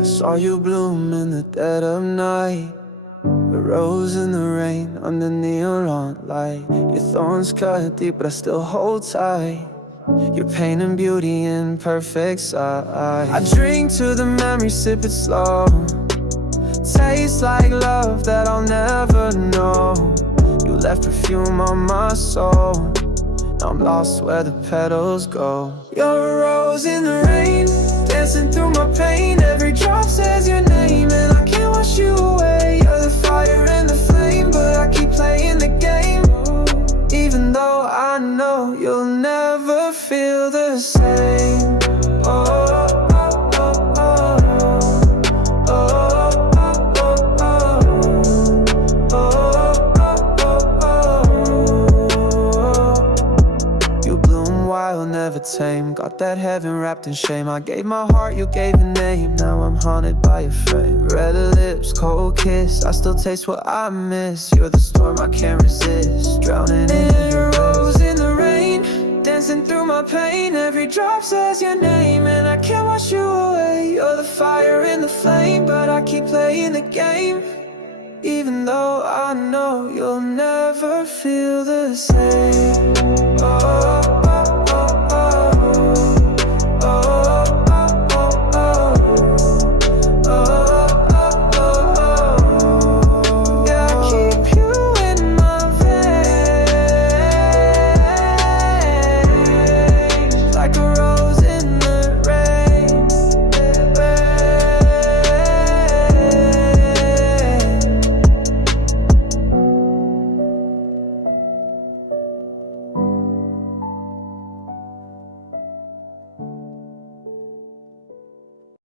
I saw you bloom in the dead of night, a rose in the rain under neon light. Your thorns cut deep, but I still hold tight. Your pain and beauty in perfect sight. I drink to the memory, sip it slow. Tastes like love that I'll never know. You left perfume on my soul. Now I'm lost where the petals go. You're a rose in the rain, dancing through my pain. Every drop says your name, and I can't wash you away. You're the fire and the flame, but I keep playing the game. Even though I know you'll never feel the same. Oh, oh, oh, oh, oh. Never tame, got that heaven wrapped in shame. I gave my heart, you gave a name. Now I'm haunted by your frame. Red lips, cold kiss, I still taste what I miss. You're the storm I can't resist, drowning in your rose in the rain, dancing through my pain. Every drop says your name, and I can't wash you away. You're the fire and the flame, but I keep playing the game. Even though I know you'll never feel the same. Oh,